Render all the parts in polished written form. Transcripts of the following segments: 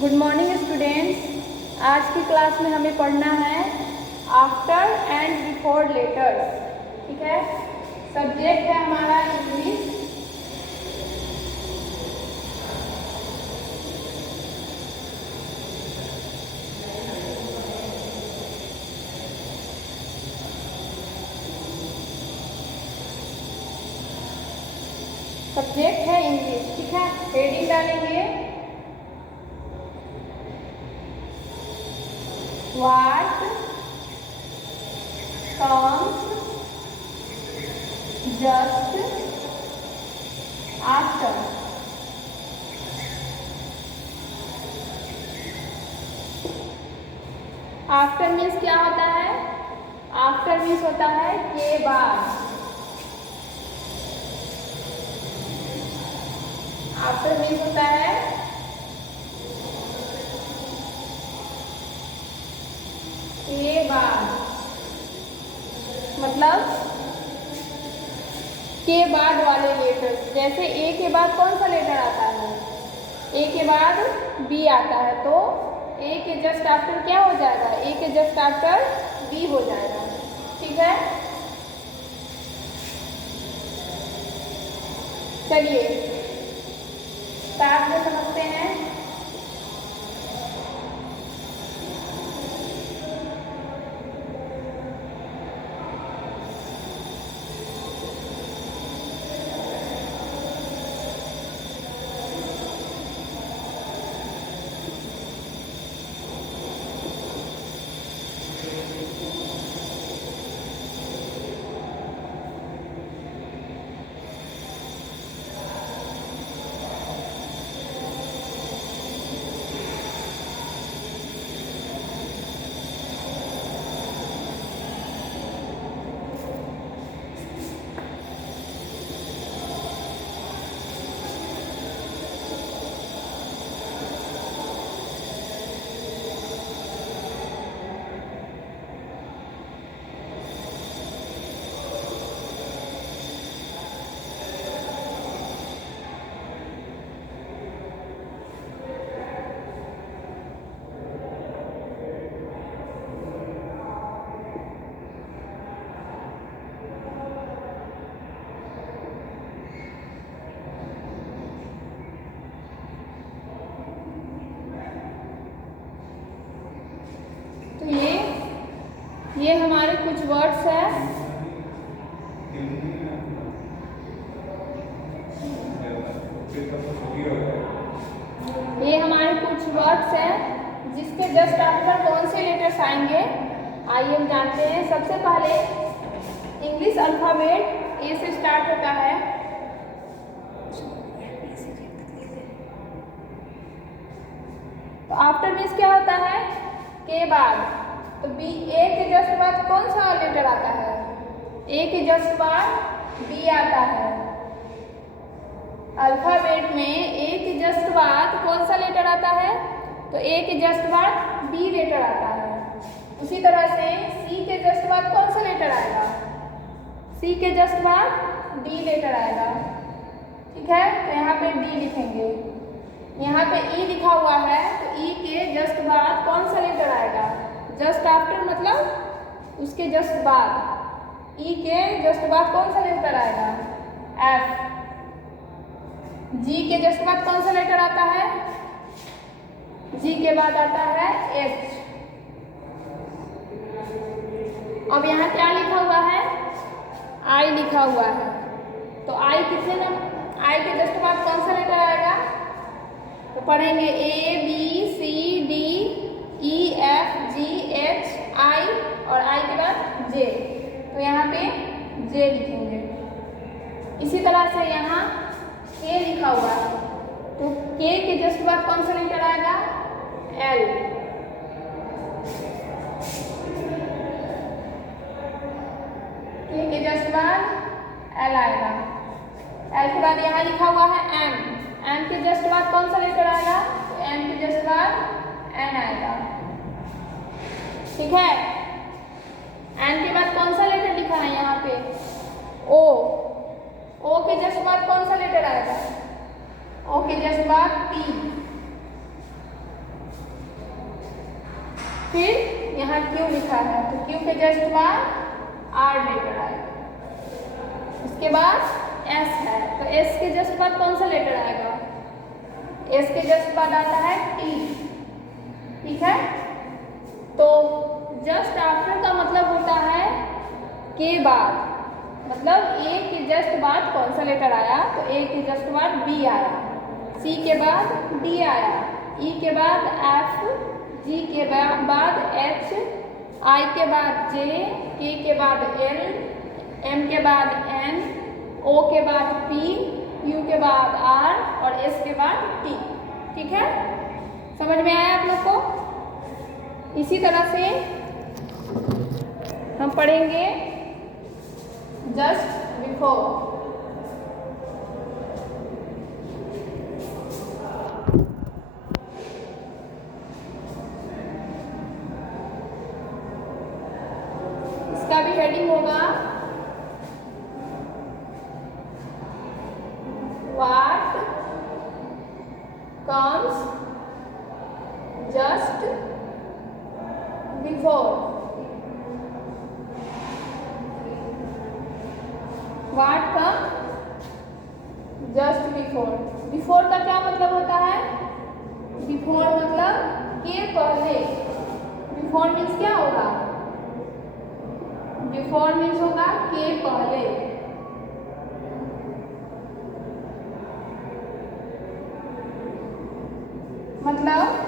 Good morning students. आज की class में हमें पढ़ना है आफ्टर एंड बिफोर लेटर्स। ठीक है, सब्जेक्ट है हमारा इंग्लिश। सब्जेक्ट है इंग्लिश। ठीक है, हेडिंग डालेंगे what comes just after. After means क्या होता है? आफ्टर मीन्स होता है के बाद। आफ्टर मीन्स होता है के बाद, मतलब के बाद वाले लेटर्स। जैसे ए के बाद कौन सा लेटर आता है? ए के बाद बी आता है, तो ए के जस्ट आफ्टर क्या हो जाएगा? ए के जस्ट आफ्टर बी हो जाएगा। ठीक है, चलिए स्टार्ट में समझते हैं। ये हमारे कुछ वर्ड्स हैं। ये हमारे कुछ वर्ड्स हैं जिसके जस्ट आफ्टर कौन से लेटर्स आएंगे, आइए हम जानते हैं। सबसे पहले इंग्लिश अल्फाबेट ए से स्टार्ट होता है। तो आफ्टर मीन्स क्या होता है? के बाद। तो बी, ए के जस्ट बाद कौन सा लेटर आता है? ए के जस्ट बाद बी आता है। अल्फाबेट में ए के जस्ट बाद कौन सा लेटर आता है? तो ए के जस्ट बाद बी लेटर आता है। उसी तरह से सी के जस्ट बाद कौन सा लेटर आएगा? सी के जस्ट बाद डी लेटर आएगा। ठीक है, तो यहाँ पे डी लिखेंगे। यहाँ पे ई लिखा हुआ है, तो ई के जस्ट बाद कौन सा लेटर आएगा? जस्ट आफ्टर मतलब उसके जस्ट बाद। ई के जस्ट बाद कौन सा लेटर आएगा? एफ। जी के जस्ट बाद कौन सा लेटर आता है? जी के बाद आता है एच। अब यहाँ क्या लिखा हुआ है? आई लिखा हुआ है। तो आई कितने नंबर? आई के जस्ट बाद कौन सा लेटर आएगा? तो पढ़ेंगे A B C D E F G H I, और आई के बाद जे। तो यहाँ पे जे लिखेंगे। इसी तरह से यहाँ के लिखा हुआ है, तो के के जस्ट बाद कौन सा लेटर आएगा? एल। के जस्ट बाद एल आएगा। एल के बाद यहाँ लिखा हुआ है एम। एम के जस्ट बाद कौन सा लेटर आएगा? तो एम के जस्ट बाद एन आएगा। ठीक है, एन के बाद कौन सा लेटर लिखा है यहाँ पे? ओ। ओ के जस्ट बाद कौन सा लेटर आएगा? ओ के जस्ट बाद पी। फिर यहाँ क्यू लिखा है तो क्यू के जस्ट बाद आर लेटर आएगा। इसके बाद एस है तो एस के जस्ट बाद कौन सा लेटर आएगा? एस के जस्ट बाद आता है टी। ठीक है, तो जस्ट आफ्टर का मतलब होता है के बाद, मतलब ए के जस्ट बाद कौन सा लेटर आया? तो ए के जस्ट बाद बी आया, सी के बाद डी आया, ई के बाद एफ, जी के बाद एच, आई के बाद जे, के के बाद एल, एम के बाद एन, ओ के बाद पी, यू के बाद आर और एस के बाद टी। ठीक है, समझ में आया आप लोग को? इसी तरह से हम पढ़ेंगे जस्ट बिफोर। इसका भी हेडिंग होगा what comes just before. What comes just before. Before का क्या मतलब होता है? बिफोर मतलब के पहले। बिफोर मीन्स क्या होगा? बिफोर मीन्स होगा के पहले। मतलब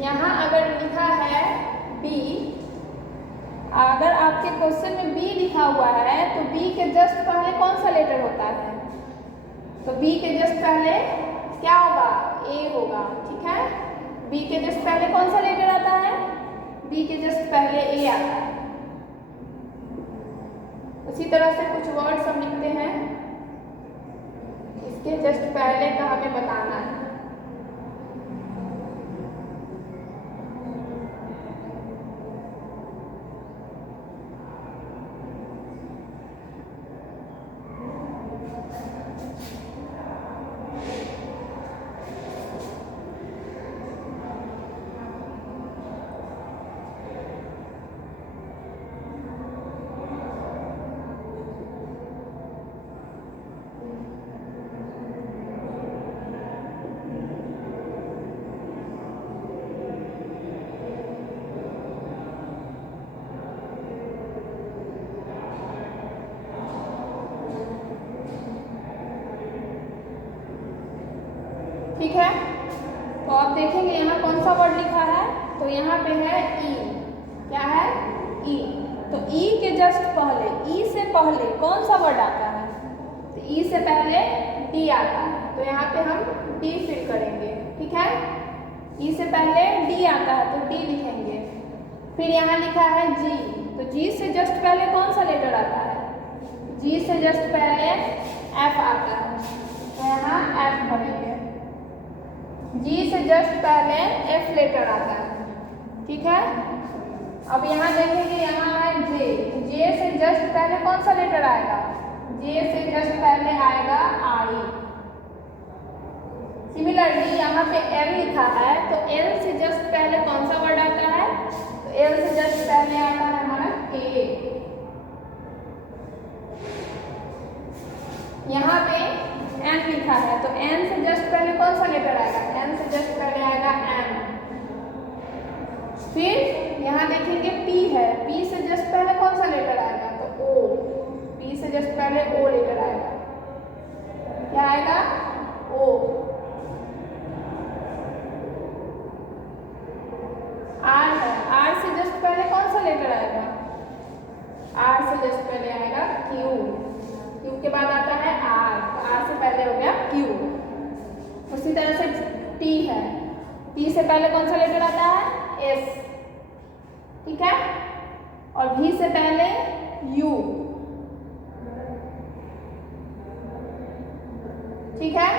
यहाँ अगर लिखा है बी, अगर आपके क्वेश्चन में बी लिखा हुआ है तो बी के जस्ट पहले कौन सा लेटर होता है? तो बी के जस्ट पहले क्या होगा? ए होगा। ठीक है, बी के जस्ट पहले कौन सा लेटर आता है? बी के जस्ट पहले ए आता है। उसी तरह से कुछ वर्ड्स हम लिखते हैं, इसके जस्ट पहले का हमें बताना है। ठीक है, तो आप देखेंगे यहाँ कौन सा वर्ड लिखा है? तो यहाँ पे है ई। क्या है? ई। तो ई के जस्ट पहले, ई से पहले कौन सा वर्ड आता है? तो ई से पहले डी आता है, तो यहाँ पे हम डी फिल करेंगे। ठीक है, ई से पहले डी आता है तो डी लिखेंगे। फिर यहाँ लिखा है जी, तो जी से जस्ट पहले कौन सा लेटर आता है? जी से जस्ट पहले एफ आता है, तो यहाँ एफ भरेंगे। जी से जस्ट पहले एफ लेटर आता है। ठीक है, अब यहाँ देखेंगे यहाँ है जे, जे से जस्ट पहले कौन सा लेटर आएगा? जे से जस्ट पहले आएगा आई। सिमिलरली यहाँ पे एल लिखा है तो एल से जस्ट पहले कौन सा वर्ड आता है? तो एल से जस्ट पहले आता है हमारा के। यहाँ पे एन लिखा है तो एन से जस्ट पहले कौन सा लेटर आएगा? एन से जस्ट पहले आएगा एम। फिर यहाँ देखेंगे पी है, पी से जस्ट पहले कौन सा लेटर आएगा? तो ओ। पी से जस्ट पहले ओ लेटर आएगा। क्या आएगा? ओ। आर है, आर से जस्ट पहले कौन सा लेटर आएगा? आर से जस्ट पहले आएगा क्यू। क्यू के बाद आता है आर, तो आर से पहले हो गया क्यू। उसी तरह से टी है, टी से पहले कौन सा लेटर आता है? एस। ठीक है, और भी से पहले यू। ठीक है,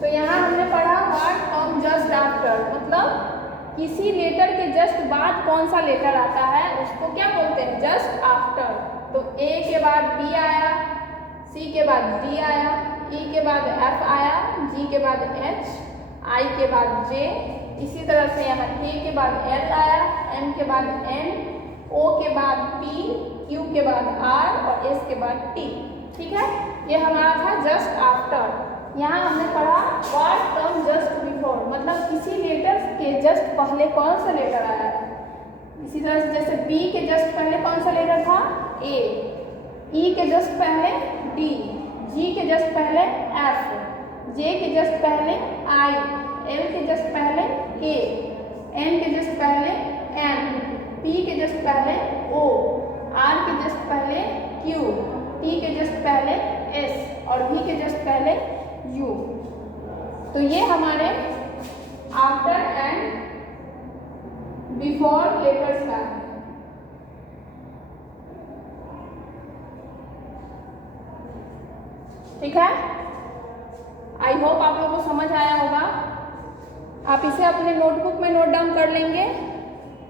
तो यहाँ हमने पढ़ा व्हाट कम जस्ट आफ्टर, मतलब किसी लेटर के जस्ट बाद कौन सा लेटर आता है उसको क्या बोलते हैं? Just after. तो ए के बाद बी आया, सी के बाद डी आया, E के बाद F आया, G के बाद H, I के बाद J, इसी तरह से यहाँ K के बाद L आया, M के बाद N, O के बाद P, Q के बाद R और S के बाद T। ठीक है, ये हमारा था जस्ट आफ्टर। यहाँ हमने पढ़ा व्हाट कम जस्ट बिफोर, मतलब किसी लेटर के जस्ट पहले कौन सा लेटर आया है। इसी तरह से जैसे B के जस्ट पहले कौन सा लेटर था, A, E के जस्ट पहले D, G के जस्ट पहले F, J के जस्ट पहले I, L के जस्ट पहले K, N के जस्ट पहले M, P के जस्ट पहले O, R के जस्ट पहले Q, T के जस्ट पहले S और V के जस्ट पहले U। तो ये हमारे आफ्टर एंड बिफोर लेटर्स का है। ठीक है, आई होप आप लोगों को समझ आया होगा। आप इसे अपने नोटबुक में नोट डाउन कर लेंगे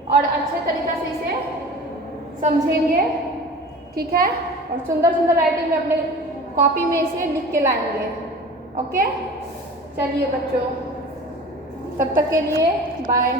और अच्छे तरीक़े से इसे समझेंगे। ठीक है, और सुंदर सुंदर राइटिंग में अपने कॉपी में इसे लिख के लाएंगे। ओके, चलिए बच्चों, तब तक के लिए बाय।